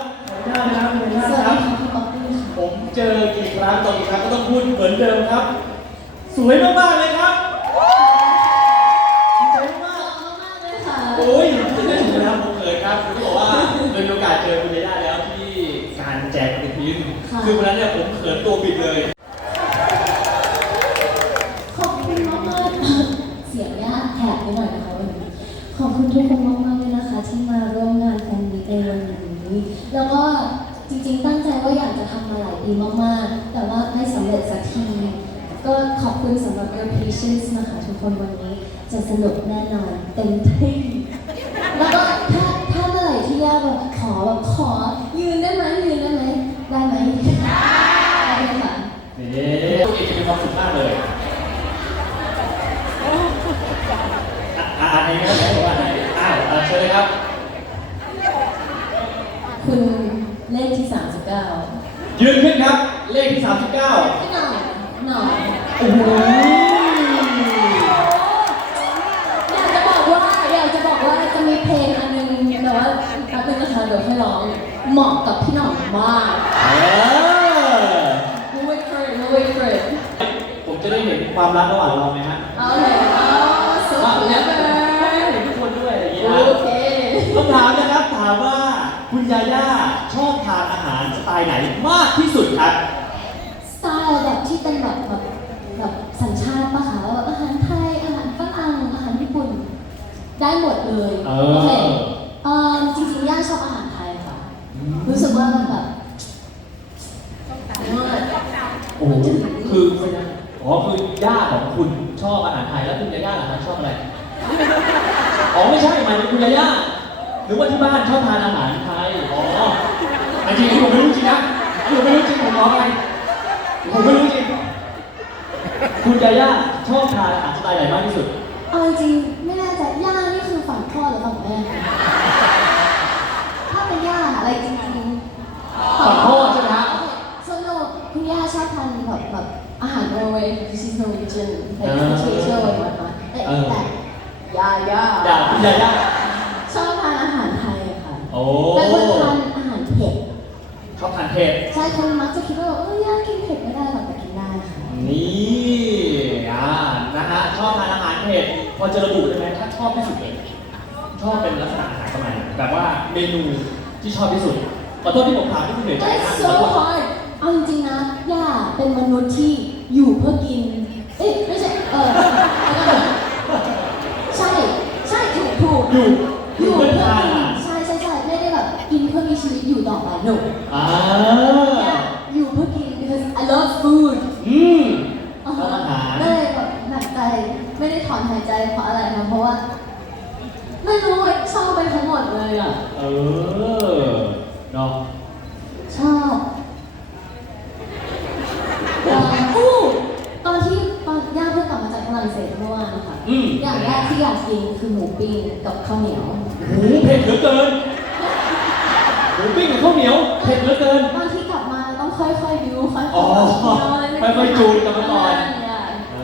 สวัสดีค่ะพี่ป๊อปปี้ผมเจอกี่ครั้งกี่ครั้งก็ต้องพูดเหมือนเดิมครับ สวยมากๆเลยครับดีใมากขอบคุณมากเลยค่ะโอ้ยไม่ได้ถึงนะครัเขินครับคือบอกว่าเป็นโอกาสเจอคุณเด้แล้วที่การแจกปฏิทินคือวันนั้นเนี่ยผมเขินตัวบิดเลย ขอบคุณมากๆเสียงยาแถบไปหน่อยนะคะวันนี้ขอบคุณทุกคนมากๆเลยนะคะ ที่มาร่วมงานแฟนมีตในวันนี้ แล้วก็จริงๆตั้งใจว่าอยากจะทำมาหลายปีมากๆ แต่ว่าไม่สำเร็จสักที ก็ขอบคุณสำหรับ your patience นะคะทุกคนวันนี้จะสนุกแน่นอนเต็มที่แล้วก็ถ้าถ้าเมื่อไหร่ที่ย่าแบบขอแบบขอยืนได้ไหมยืนได้ไหมได้ไหมได้เลยค่ะนี่ตัวเองจะมีความสุขมากเลยอะอะอันนี้ก็ได้บอกว่าอ้าวอะเชิญเลยครับ คุณเลขที่ 39 ยืนขึ้นครับ เลขที่ 39พี่หน่อยหน่อยโอ้โหอยากจะบอกว่าอยากจะบอกว่าจะมีเพลงอันนึงแต่ว่าแป๊บนึงนะคะเดี๋ยวค่อยร้องเหมาะกับพี่หน่องมาก เออ no wait for it no wait for it ผมจะได้เห็นความรักระหว่างเราไหมฮะโอเคอ๋อ so ว่าแล้ว clever เห็นทุกคนด้วยอะไรอย่างเงี้ยโอเค คำถามนะครับถามว่าคุณยาย่าชอบ ล์ไหนมากที่สุดครับ สไตล์แบบที่เป็นแบบแบบแบบสัญชาติปะคะแบบอาหารไทย อาหารฝรั่งอาหารญี่ปุ่น ได้หมดเลยเอโอเคอเอ่อจริงๆย่าชอบอาหารไทยค่ะ รู้สึกว่ามันแบบเลิศโอ้โหคือเป็นยังอ๋อคือย่าของคุณชอบอาหารไทยแล้วคุณยาย่าล่ะครับชอบอะไรอ๋อไม่ใช่หมายถึงคุณยาย่าหรือว่าที่บ้านชอบทานอาหารไทยอ๋อ อันจริงๆผมไม่รู้จริงนะอันนี้ผมไม่รู้จริงผมขอไปผมไม่รู้จริงคุณยาย่าชอบทานอาหารสไตล์ไหนมากที่สุด เอาจริงๆไม่แน่ใจย่านี่คือฝั่งพ่อหรือฝั่งแม่คะถ้าเป็นย่าอะไรจริงๆฝั่งพ่อใช่ไหมฮะส่วนหนูคุณย่าชอบทานแบบแบบอาหารนอร์เวย์ this is Norwegian แต่เออคุณช่วยช่วยมาค่ะแต่เออแต่ย่าย่าอยากคุณยาย่า ชอบทานอาหารไทยค่ะ โอ้ เป็นคนทานอาหารเผ็ด ชอบทาน เผ็ดใช่คนมักจะคิดว่าแบบเออย่ากินเผ็ดไม่ได้หรอกแต่กินได้ค่ะนี่อ่านะฮะชอบทานอาหารเผ็ดพอจะระบุได้ไหมถ้าชอบที่สุดเลยชอบเป็นลักษณะอาหารประมาณไหนแบบว่าเมนูที่ชอบที่สุดขอโทษที่ผมถามที่คุณเหนื่อยใจ That's นะ so hard เอาจริงๆนะย่าเป็นมนุษย์ที่อยู่เพื่อกิน เอ๊ะไม่ใช่เออใช่ใช่ถูกถูกอยู่ออยู่ยู่เพื่เพื่ออทานกิน ชีวิตอยู่ต่อไป no อ่าย่าอยู่เพื่อกิน because I love food อืม อ่าชอบอาหาร ก็เลยแบบหนักใจ ไม่ได้ถอนหายใจเพราะอะไรนะเพราะว่า ไม่รู้ว่าชอบไปทั้งหมดเลยอะ เออเนาะชอบเอ่ออู้ตอนที่ตอนย่าเพิ่งกลับมาจากฝรั่งเศสเมื่อวานนะคะอืมอย่างแรกที่อยากกินคือหมูปิ้งกับข้าวเหนียวโอ้โหเผ็ดเหลือเกินห มูปิ้งกับข้าวเหนียวเผ็ดเหลือเกินตอนที่กลับมาต้องค่อยๆดิวค่อยๆอ๋อเคี้ยวอะไรไม่ค่อยๆจูนกันมาก่อนเนี่ยเอ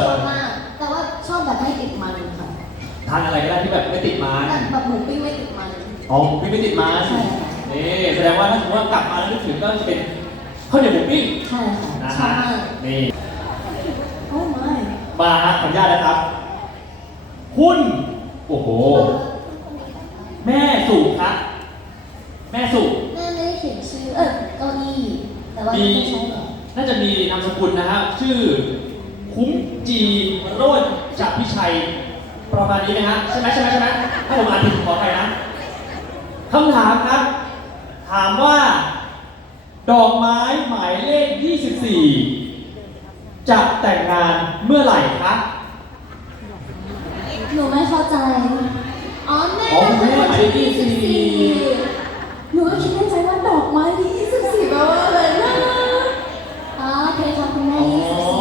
ชอบอมาก แต่ว่าชอบแบบไม่ติดมันค่ะทานอะไรก็ได้ที่แบบไม่ติดมันแบบแบบหมูปิ้งไม่ติดมัน อ๋อหมูปิ้งไม่ติดมันใช่ค่ะ นี่แสดงว่าถ้าสมมติว่ากลับมาแล้วนึกถึงก็จะเป็นข้าวเหนียวหมูปิ้งใช่ค่ะนะชอฮะบมากนี่ โอ้ไม่มาครับขออนุญาตนะครับ หุ้น โอ้โห แม่สุครับ แม่สุแม่ไม่ได้เขียนชื่อ เออเก้าอี้ แต่ว่ามีไม่ใช่หรอกน่าจะมีนามสกุลนะฮะชื่อคุ้มจีโรจน์จักรพิชัยประมาณนี้นะฮะใช่ไหมใช่ไหมใช่ไหมถ้าผมอ่านผิดผมขออภัยนะคำถามครับ ถามว่า ดอกไม้หมายเลข 24 จะแต่งงานเมื่อไหร่ครับหนูไม่เข้าใจ อ๋อแม่อ๋อแม่หมายเลขยี่สิบสี่ หนูก็คิดในใจว่าดอกไม้ที่ยี่สิบสี่แปลว่าอะไรนะอ๋อโอเคค่ะคุณแม่ อ๋อ ยี่สิบสี่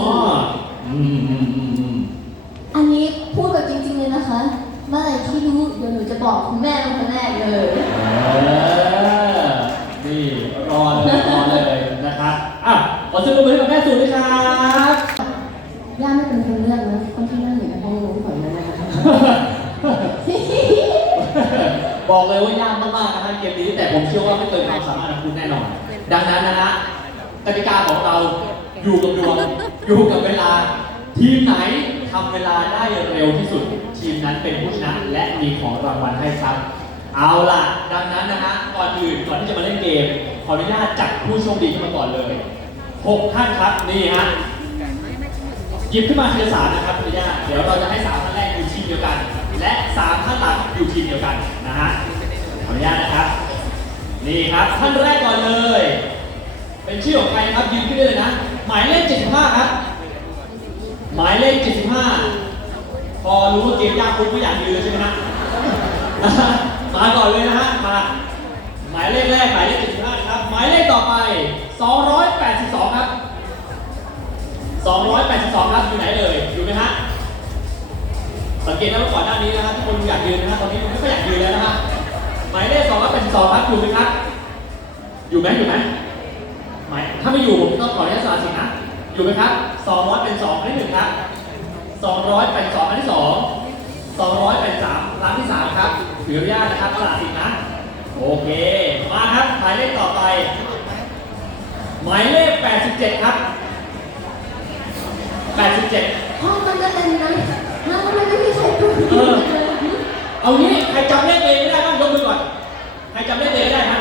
อืมอืมอืมอืม อันนี้พูดแบบจริงๆเลยนะคะ เมื่อไหร่ที่รู้เดี๋ยวหนูจะบอกคุณแม่เป็นคนแรกเลย เออนี่รอเลยรอเลยนะครับอะขอเสียงปรบมือให้กับแม่สุด้วยครับ ย่าไม่เป็นคนเลือกนะ คนที่นั่งอยู่ในห้องนู้นก่อนเลยนะคะ บอกเลยว่ายากมากๆนะฮะเกมนี้แต่ผมเชื่อว่าไม่เกินความสามารถของคุณแน่นอน ดังนั้นนะฮะกติกาของเราอยู่กับดวงอยู่กับเวลา ทีมไหนทำเวลาได้เร็วที่สุด ทีมนั้นเป็นผู้ชนะและมีของรางวัลให้ครับ เอาล่ะ ดังนั้นนะฮะก่อนอื่นก่อนที่จะมาเล่นเกม ขออนุญาตจัดผู้โชคดีขึ้นมาก่อนเลยหกท่านครับนี่ฮะหยิบขึ้นมาทีละสามนะครับคุณย่าเดี๋ยวเราจะให้สามท่านแรกอยู่ทีมเดียวกัน และสามท่านหลังอยู่ทีมเดียวกันนะฮะขออนุญาตนะครับ นี่ครับท่านแรกก่อนเลย เป็นชื่อของใครครับยืนขึ้นได้เลยนะ หมายเลข 75 ครับ หมายเลข 75 พอรู้ว่าเกมยากคุณก็อยากยืนเลยใช่ไหมฮะมาก่อนเลยนะฮะมาหมายเลขแรกหมายเลข 75ครับ หมายเลขต่อไป 282 ครับ 282 ครับอยู่ไหนเอ่ยอยู่ไหมฮะ สังเกตนะว่าก่อนหน้านี้นะครับทุกคนอยากยืนนะฮะตอนนี้ไม่ค่อยอยากยืนแล้วนะฮะหมายเลข282ครับอยู่ไหมครับ อยู่ไหมอยู่ไหมหมายถ้าไม่อยู่ผมต้องขออนุญาตสละสิทธิ์นะอยู่ไหมครับ200เป็น2อันที่หนึ่งครับ200เป็น2อันที่สอง200เป็น3ร้านที่สามครับถืออนุญาตนะครับสละสิทธิ์นะ โอเค มาครับหมายเลขต่อไป หมายเลข87ครับ87ห้องมันจะเต็มนะ ห้องมันไม่มีใครดูเออ เอางี้ใครจำเลขเองไม่ได้บ้างยกมือก่อน ใครจำเลขเองไม่ได้ฮะ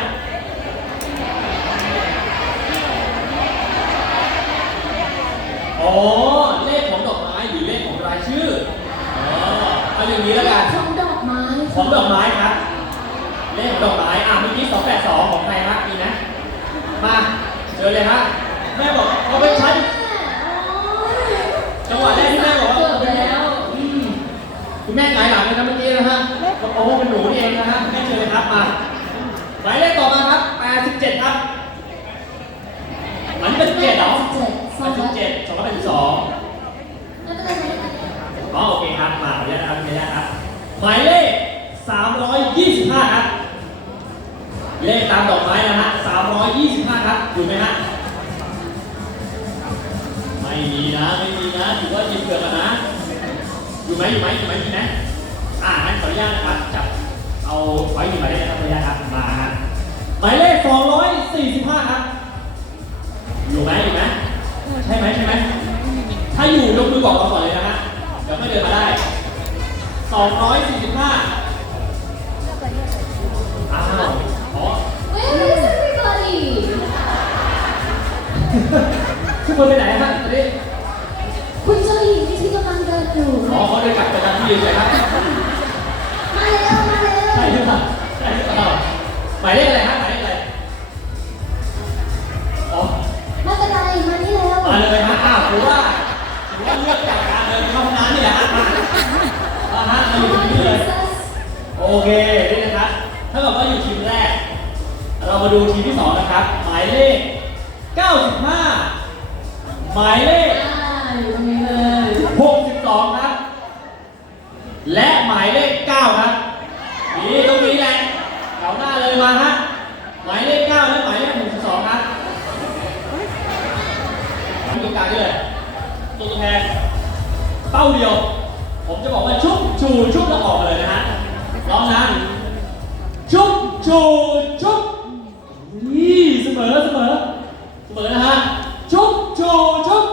อ๋อ เลขของดอกไม้หรือเลขของรายชื่อ อ๋อ เอาอย่างนี้แล้วกันของดอกไม้ของดอกไม้ครับ เลขของดอกไม้อะเมื่อกี้282ของใครฮะมีนะ มาเจอเลยฮะ แม่บอกเอาไปใช้ จังหวะแรกที่แม่บอกว่า เกือบแล้ว อืมคุณ แม่หงายหลังเลยนะเมื่อกี้นะฮะโอ้โหเป็นหนูนี่เองนะฮะแม่เชิญเลยครับมาหมายเลขต่อมาครับ87ครับมันเป็นเจ็ดเหรอ87 282ไม่เป็นไรไม่เป็นไรอ๋อโอเคครับมาขออนุญาตนะครับขออนุญาตครับหมายเลข 325 ครับ เลขตามดอกไม้นะฮะ325 ครับ อยู่ไหมฮะ ไม่มีนะ ไม่มีนะ ถือว่ายิงเกือบแล้วนะ อยู่ไหมอยู่ไหมอยู่ไหมมีไหมอ่างั้นขออนุญาตนะครับจับเอาไว้อยู่หมายเลขนะครับขออนุญาตครับมาฮะหมายเลข245ครับอยู่ไหมอยู่ไหมใช่ไหมใช่ไหมถ้าอยู่ยกมือบอกเราก่อนเลยนะฮะเดี๋ยวไม่เดินมาได้ 245 อ้าว อ๋อ Where is everybody ทุกคนไปไหนฮะตอนนี้ อยู่อ๋อเขาได้กลับไปทำที่ยืนเลยครับมาเร็วมาเร็ว ใช่หรือเปล่าใช่หรือเปล่าหมายเลขอะไรฮะ ป้าเดียว ผมจะบอกว่าชุบชูชุบแล้วออกมาเลยนะฮะร้องนะชุบชูชุบนี่เสมอเสมอเสมอนะฮะชุบชูชุบ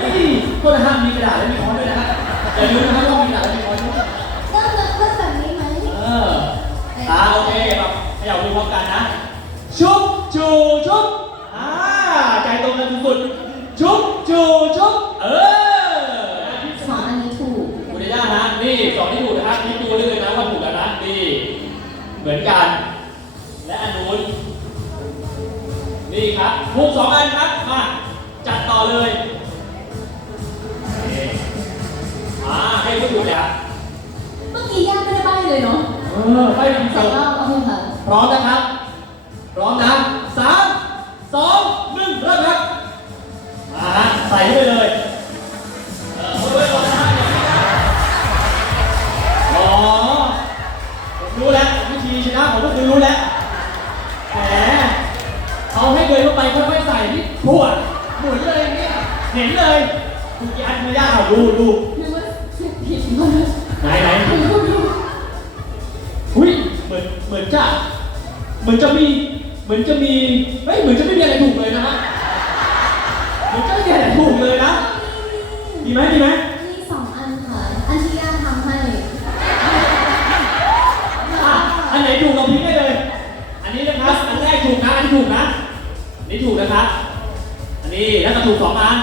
เฮ้ยโทษนะฮะมีกระดาษและมีค้อนด้วยนะฮะอย่าลืมนะครับว่ามีกระดาษและมีค้อนด้วยเริ่มเริ่มแบบนี้ไหมเอออ่าโอเคแบบขยับมือพร้อมกันนะ ชุบชูชุบอ่าใจตรงกันสุดๆชุบชูชุบเออ สองอันนี้ถูก คุณย่านะนี่สองที่ถูกนะครับนี่ดูได้เลยนะว่าถูกแล้วนะนี่เหมือนกัน และอันนู้นนี่ ครับถูกสองอันครับ มา จัดต่อเลยนี่อ่าให้ผู้ถูกเลยครับเมื่อกี้ย่าไม่ได้ใบ้เลยเนาะเออไปทำสอเสิงร์ฟรอบโอเคค่ะพร้อมนะครับ ไปค่อยๆใส่ที่ขวดหมุนเลยเนี่ยเห็นเลยคุณกี่อันไม่ยากเอาดูดูนึกว่าผิดมากไหนไหนถูกถูกถูกอุ้ยเหมือนเหมือนจะเหมือนจะมีเหมือนจะมีเฮ้ยเหมือนจะไม่มีอะไรถูกเลยนะฮะเหมือนจะไม่มีอะไรถูกเลยนะมีไหมมีไหมมีสองอันค่ะ อันที่ย่าทำให้ อะอันไหนถูกเราพิมพ์ได้เลย อันนี้นะครับ อันแรกถูกนะ อันนี้ถูกนะ อันนี้ถูกนะครับ อั นนี้แล้วก็ถูกสองอัน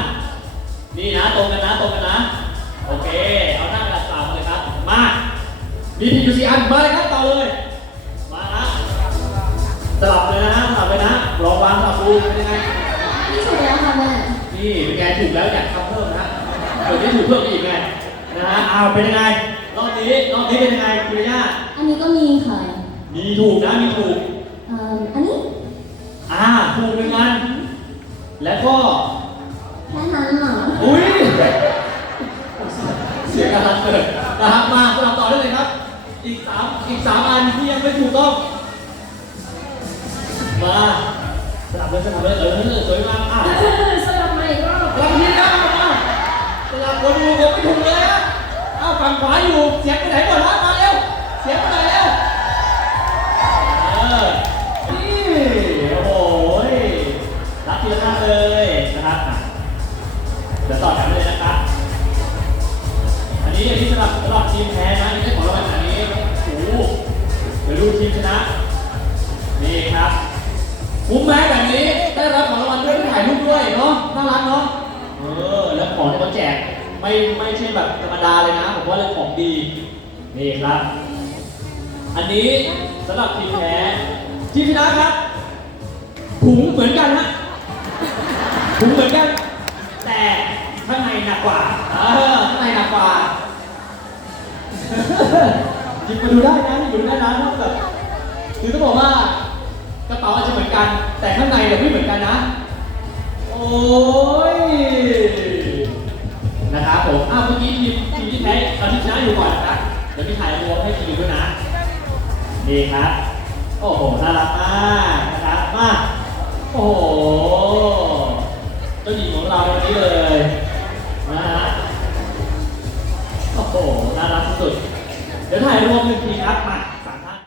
นี่นะตรงกันนะตรงกันนะ โอเค เอาหน้ากระดาษเปล่ามาเลยครับ มามีพิมพ์อยู่สี่อันมาเลยครับต่อเลย มานะสลับเลยนะสลับเลยนะลองวางสลับดูเป็นยังไงนี่ถูกแล้วค่ะแม่นี่เป็นไงถูกแล้วอยากทำเพิ่มนะเดี๋ยวนี้ถูกเพิ่มอีกไงนะฮะเอาเป็นยังไงรอบนี้รอบนี้เป็นยังไงคุณย่าอันนี้ก็มีค่ะ มีถูกนะมีถูก อีกสามอันที่ยังไม่ถูกต้อง มาสลับเลยสลับเลยเออสวยงามอะสลับใหม่อีกรอบสลับทีนะมาสลับคนดูผมไม่ถูกเลยนะเอาฝั่งขวาอยู่เสียงไปไหนหมดวะมาเร็วเสียงไปไหนเร็วเออนี่โอ้โหรับทีละข้างเลยนะครับอะเดี๋ยวต่อแถวเลยนะครับอันนี้อันนี้สำหรับสำหรับทีมแพ้นะ ดูทีมชนะ นี่ครับ คุ้มไหมแบบนี้ ได้รับของรางวัลด้วยถ่ายรูปด้วยเนาะ น่ารักเนาะ เออ แล้วของที่เขาแจก ไม่ไม่ใช่แบบธรรมดาเลยนะ ผมว่าเรื่องของดี นี่ครับ อันนี้สำหรับทีมแพ้ทีมชนะครับ ถุงเหมือนกันฮะ ถุงเหมือนกัน แต่ข้างในหนักกว่า เออ ข้างในหนักกว่า หยิบมาดูได้นะหยิบมาดูได้นะว่าแบบคือต้องบอกว่ากระเป๋าอาจจะเหมือนกัน แต่ข้างในเนี่ยไม่เหมือนกันนะ โอ้ยนะครับผมอ้าวเมื่อกี้ทีมทีมที่แพ้เอาที่ชนะอยู่ก่อนนะครับเดี๋ยวพี่ถ่ายรวมให้ทีมดูด้วยนะนี่ครับโอ้โหน่ารักมากนะครับมาโอ้โหเจ้าหญิงของเราวันนี้เลย เดี๋ยวถ่ายรวมหนึ่งทีอัพมา